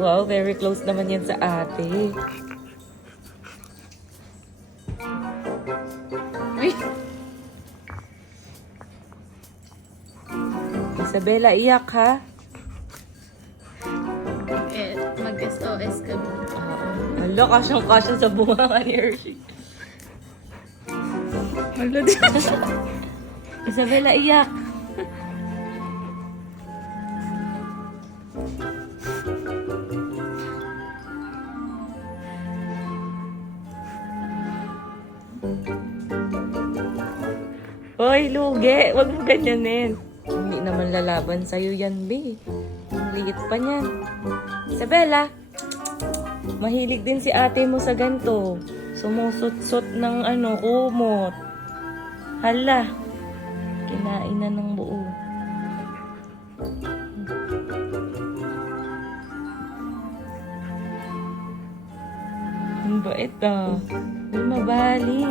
Wow, very close naman yan sa ate. Uy! Isabela, iyak ha? Mag-SOS kami. Hala, kasyang-kasya sa bunga ni Hershey. Hala, di. Isabela, iyak. Hoy, lugi. Huwag mo ganyanin. Hindi naman lalaban sa'yo yan, be. Ang liit pa niyan. Isabela, mahilig din si ate mo sa ganito. Sumusot-sot ng kumot. Hala, kinain na ng buo. Ang bait ah. May mabali.